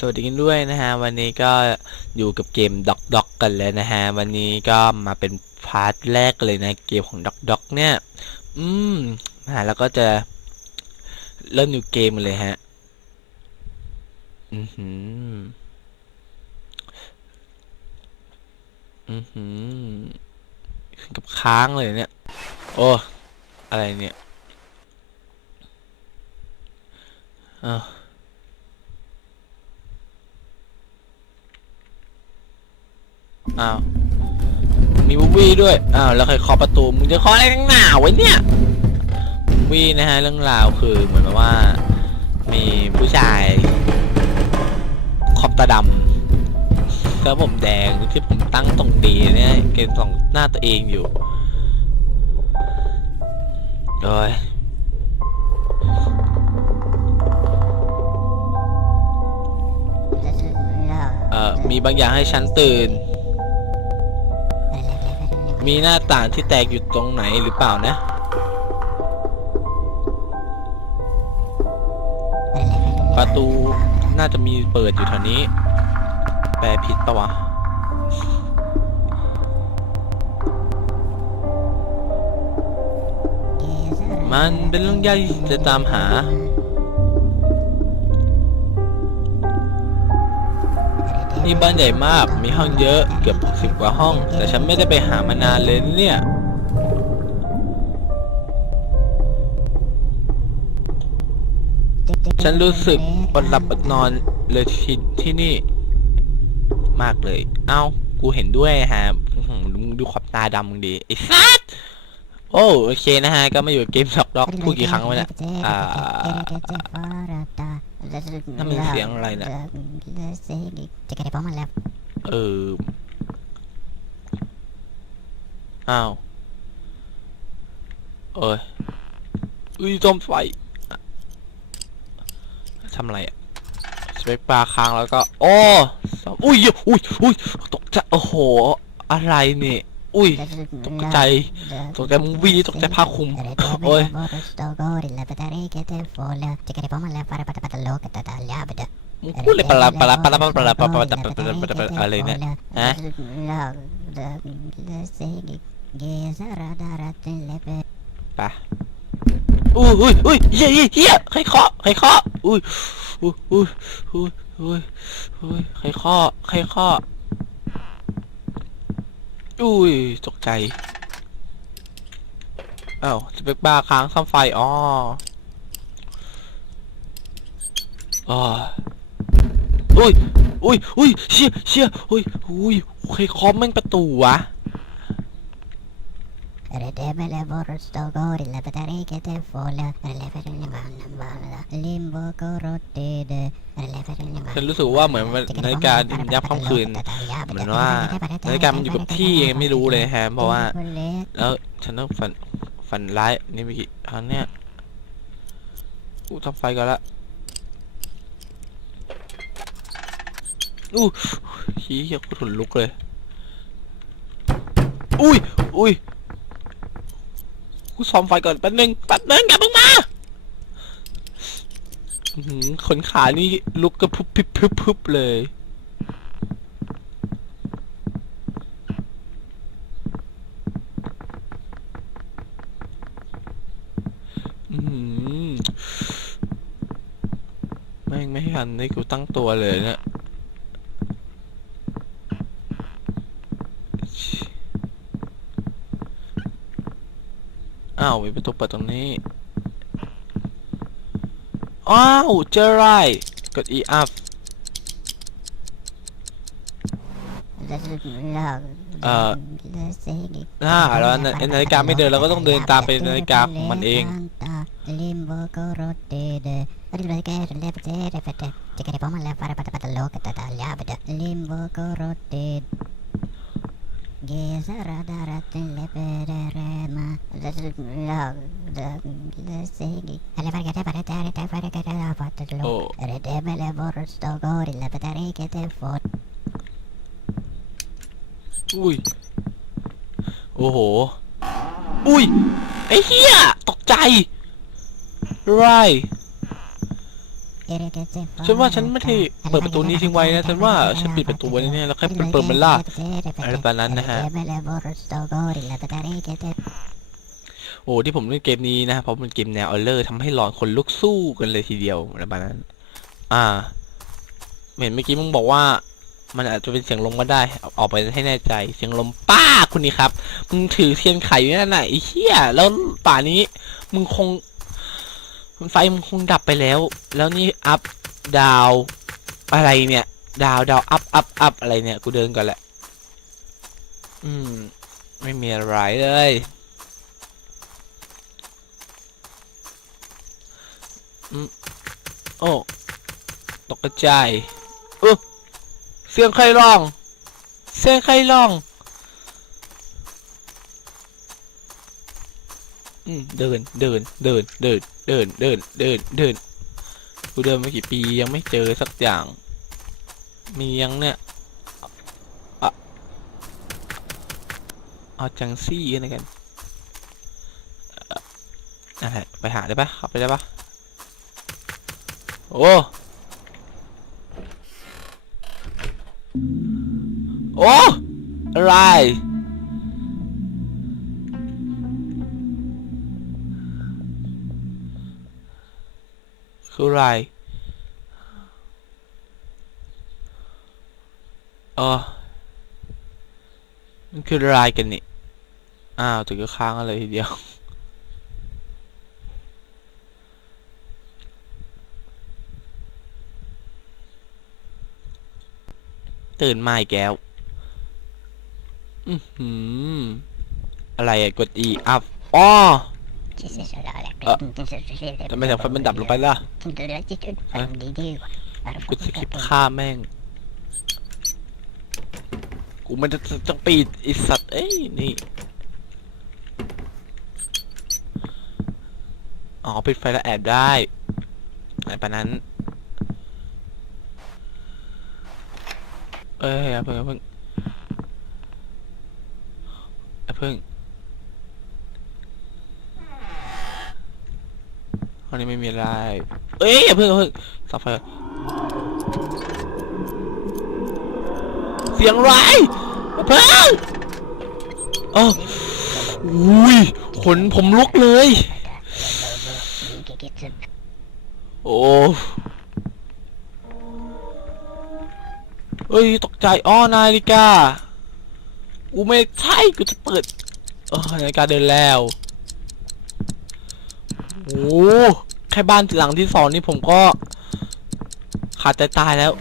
สวัสดีกันด้วยนะฮะ วันนี้ก็อยู่กับเกมด็อกด็อกกันแล้วนะฮะ วันนี้ก็มาเป็นพาร์ทแรกเลยนะ เกมของด็อกด็อกเนี่ย อืมฮะแล้วก็จะเริ่มนิวเกมเลยฮะ อือหือ อือหือขึ้นกับค้างเลยเนี่ย โอ้ อะไรเนี่ยอ้า อ้าว มีวูวี่ด้วย อ้าว แล้วใครเคาะประตู มึงจะเคาะอะไรตั้งหนาวะเนี่ยวูวี่นะฮะ เรื่องราวคือเหมือนกับว่า มีผู้ชายขอบตาดำแล้วผมแดงที่ผมตั้งตรงดีเนี่ยเกณฑ์สองหน้าตัวเองอยู่โดยเอ่อมีบางอย่างให้ฉันตื่น มีหน้าต่างที่แตกอยู่ตรงไหนหรือเปล่านะ ประตูน่าจะมีเปิดอยู่แถวนี้ แปลผิดปะวะ มันเป็นเรื่องใหญ่จะตามหา นี่บ้านใหญ่มาก มีห้องเยอะเกือบสิบกว่าห้อง แต่ฉันไม่ได้ไปหามานานเลยเนี่ย ฉันรู้สึกอดหลับอดนอนเลยที่ที่นี่ มากเลย เอ้า กูเห็นด้วยฮะดูขอบตาดำมึงดีไอ้สัสโอ้โอเคนะฮะ ก็มาอยู่เกมด็อกด็อกพูดกี่ครั้งแล้วเนี่ยอ่า นั่นมันเสียงอะไรเนี่ยเออ อ้าว เอ้ย อุ้ยจมไฟทำอะไรอะสเปกปลาค้างแล้วก็ โอ้ อุ้ย อุ้ย อุ้ย ตกใจ โอ้โห อะไรเนี่ย อุ้ยตกใจตกใจมึงวีตกใจผ้าคุมโอ้ยมึงพูาเลยปลาปลาปลาปลาปลาปลาปลาปลาปลาอะไรเนี่ยฮะปะอุ้ยอุ้ยอุ้ยเยี่ยเยี่ยใครเคาะใครเคาะอุ้ยอุ้ยอุ้ยอุ้ยอุ้ยใครเคาะใครเคาะ อุ้ยตกใจอ้าวสเปกบ้าค้างซ่อมไฟอ๋ออ๋ออุ้ยอุ้ยอุ้ยเชี่ยเชี่ยอุ้ยอุ้ยใครเคอมแม่งประตูวะ Redemele vorsto gori le patarike te fola le ferine manna bala limbo corotide le ferine ฉันรู้สึกว่าเหมือนนาฬิกาดินยับค่ำคืนเหมือนว่านาฬิกามันอยู่กับที่ยังไม่รู้เลยฮะเพราะว่า แล้วฉันต้องฝันฝันร้ายนี่เมื่อกี้ครั้งเนี้ยอู้ทำไฟก่อนละอู้ชี้เหี้ยกูขนลุกเลย อุ้ยอุ้ย กูซ่อมไฟก่อนแป๊บนึงแป๊บนึงอย่าเพิ่งมาขนขานี่ลุกกระพุบพิบพึบพึบเลย อืมแม่งไม่ทันให้กูตั้งตัวเลยเนี่ย อ้าวมีประตูเปิดตรงนี้ อ้าว เจอไรกด E up เอ่อถ้าแล้วนานาฬิกาไม่เดินเราก็ต้องเดินตามไปนาฬิกาของมันเอง Gesara daratin lepererema Segi Alle vargate paretare te vargate la fatelo Redemele vorsto gori le patarike te fot อุ้ย โอ้โห อุ้ย ไอ้เหี้ย ตกใจไร ฉันว่าฉันไม่ได้เปิดประตูนี้ทิ้งไว้นะ ฉันว่าฉันปิดประตูไว้แน่ๆแล้วแค่เปิดมันล่าอะไรประมาณนั้นนะฮะ โอ้ที่ผมเล่นเกมนี้นะเพราะมันเกมแนวออเลอร์ทำให้หลอนคนลุกสู้กันเลยทีเดียวอะไรประมาณนั้น อ่า เห็นเมื่อกี้มึงบอกว่ามันอาจจะเป็นเสียงลมก็ได้เอาออกไปให้แน่ใจ เสียงลมป้าคุณนี่ครับ มึงถือเทียนไขอยู่นั่นน่ะไอ้เหี้ย แล้วป่านี้ มึงคง ไฟมึงคงดับไปแล้ว แล้วนี่อัพดาวอะไรเนี่ย ดาวดาวอัพอัพอัพอะไรเนี่ยกูเดินก่อนแหละ อืม ไม่มีอะไรเลย อืมโอ้ตกใจเออเสียงใครร้อง เสียงใครร้องอืมเดินเดินเดินเดิน เดินเดินเดินเดินกูเดินมากี่ปียังไม่เจอสักอย่าง มียังเนี่ยอะเอาจังซี่กันกันอะไรไปหาได้ปะเข้าไปได้ปะโอ้โอ้อะไร คืออะไรเออมันคืออะไรกันนี่ อ้าวถึงก็ค้างอะไรทีเดียว ตื่นมาอีกแล้ว อือหือ อะไรอะกด E อัพอ๋อ ทำไมถึงไฟมันดับลงไปล่ะกดสกิปฆ่าแม่ง กูมันจะจะปีดไอสัตว์เอ้ยนี่อ๋อปิดไฟแล้วแอบได้ไอะไรปะนั้น เอ้ยอย่าเพิ่งอย่าเพิ่งอย่าเพิ่ง อันนี้ไม่มีอะไร เอ้ยอย่าเพิ่งเพิ่งสับไฟเสียงไรเพิ่งโอ้อุ้ยขนผมลุกเลย โอ้เฮ้ยตกใจอ้อนาฬิกา กูไม่ใช่กูจะเปิดเออนาฬิกาเดินแล้ว โอ้ แค่บ้านหลังที่สองนี่ผมก็ขาดใจตายแล้ว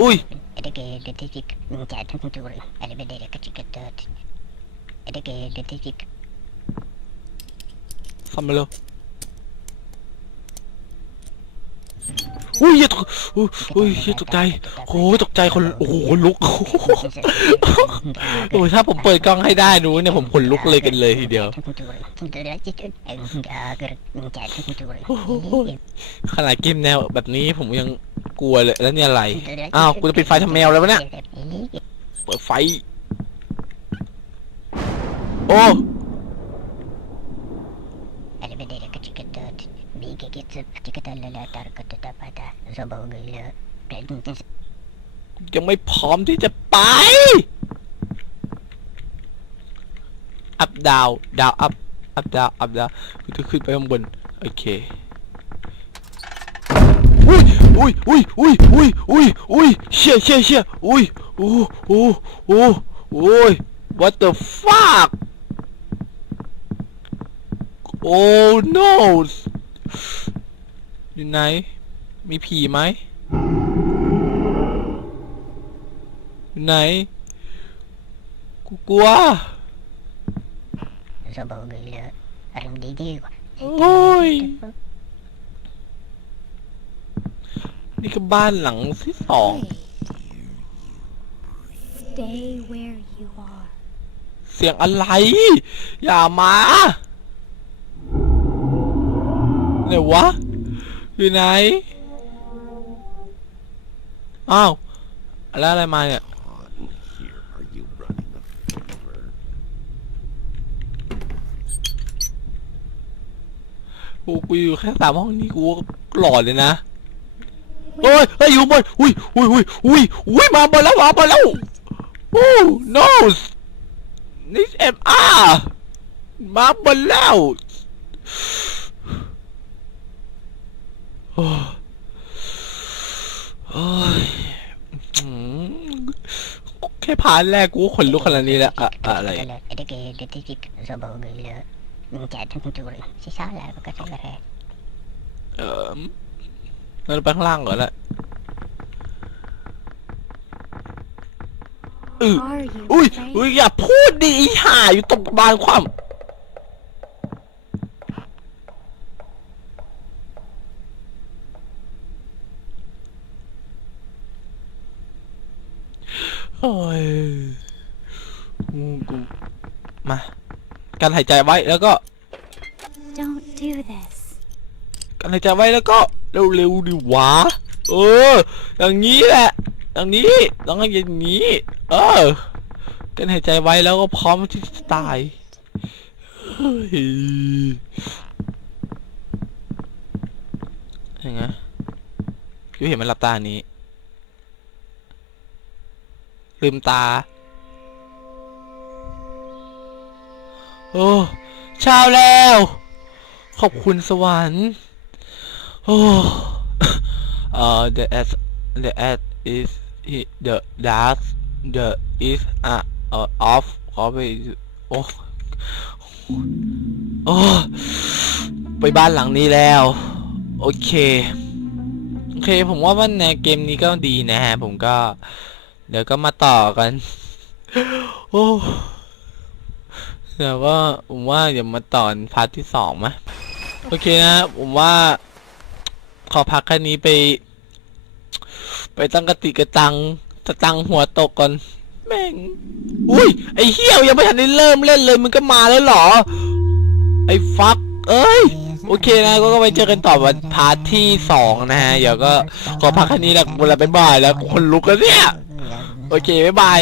อุ้ย ทำมาเร็ว อุ้ยอย่าตกอุ้ยอย่าตกใจโอ้ยตกใจคนโอ้โหคนลุกโอ้ยถ้าผมเปิดกล้องให้ได้ดูเนี่ยผมขนลุกเลยกันเลยทีเดียวขนาดเกมแนวแบบนี้ผมยังกลัวเลยแล้วเนี่ยอะไรอ้าวกูจะปิดไฟทำแมวแล้ววะเนี่ยเปิดไฟ โอ้ ยังไม่พร้อมที่จะไป อัพดาว ดาว อัพ อัพดาว อัพดาวกูจะขึ้นไปข้างบน โอเค อุ้ย อุ้ย อุ้ย อุ้ย อุ้ย อุ้ย อุ้ย เชี่ยเชี่ยเชี่ยอุ้ย โอ้โอ้โอ้โอ้ย what the fuck oh no อยู่ไหน มีผีไหมอยู่ไหน กูกลัวโอ้ย นี่ก็บ้านหลังที่สอง Stay where you are. เสียงอะไร อย่ามาไหนวะ อยู่ไหน อ้าว แล้วอะไรมาเนี่ย กูกูอยู่แค่สามห้องนี้กูหลอนเลยนะเฮ้ยเฮ้ยอยู่บนอุ้ยอุ้ยอุ้ยอุ้ยอุ้ยมาบนแล้วมาบนแล้วโอ้ no นี่เอ็มอาร์มาบนแล้ว แค่ผ่านแรกกูก็ขนลุกขนาดนี้แล้วอะอะไร Edeke detektif zaboguyla Jatuh mencuri Si salah bukan salah เออเราไปข้างล่างก่อนละอือ Are you อุ้ย afraid? อุ้ยอย่าพูดดิอีห่าอยู่ตรงบานความ โอ้ยกูกูมาการหายใจไว้แล้วก็ Don't do this. การหายใจไว้แล้วก็เร็วๆดิวะเออ อย่างนี้แหละอย่างนี้ต้องให้อย่างนี้ เออการหายใจไว้แล้วก็พร้อมที่จะตายเฮ้ยยังไงคิวเห็นมันหลับตาอันนี้ ลืมตา โอ้เช้าแล้ว ขอบคุณสวรรค์ โอ้เอ่อ the as the as is he- the dark the is uh, uh off copy โอ้โอ้ไปบ้านหลังนี้แล้ว โอเค โอเค ผมว่าว่าในเกมนี้ก็ดีนะฮะ ผมก็ เดี๋ยวก็มาต่อกัน โอ้เดี๋ยวก็ผมว่าเดี๋ยวมาต่อพาร์ทที่สองไหมโอเคนะผมว่า ขอพักแค่นี้ไป ไปตั้งกติกระตังสตังหัวตกก่อน แม่ง อุ้ย ไอ้เหี้ยวยังไม่ทันได้เริ่มเล่นเลยมึงก็มาแล้วเหรอ ไอ้ฟัก เอ้ย โอเคนะก็ก็ไปเจอกันต่อวันพาร์ทที่สองนะฮะ เดี๋ยวก็ขอพักแค่นี้แหละเวลาเป็นบ่ายแล้วคนลุกแล้วเนี่ย โอเคบ๊ายบาย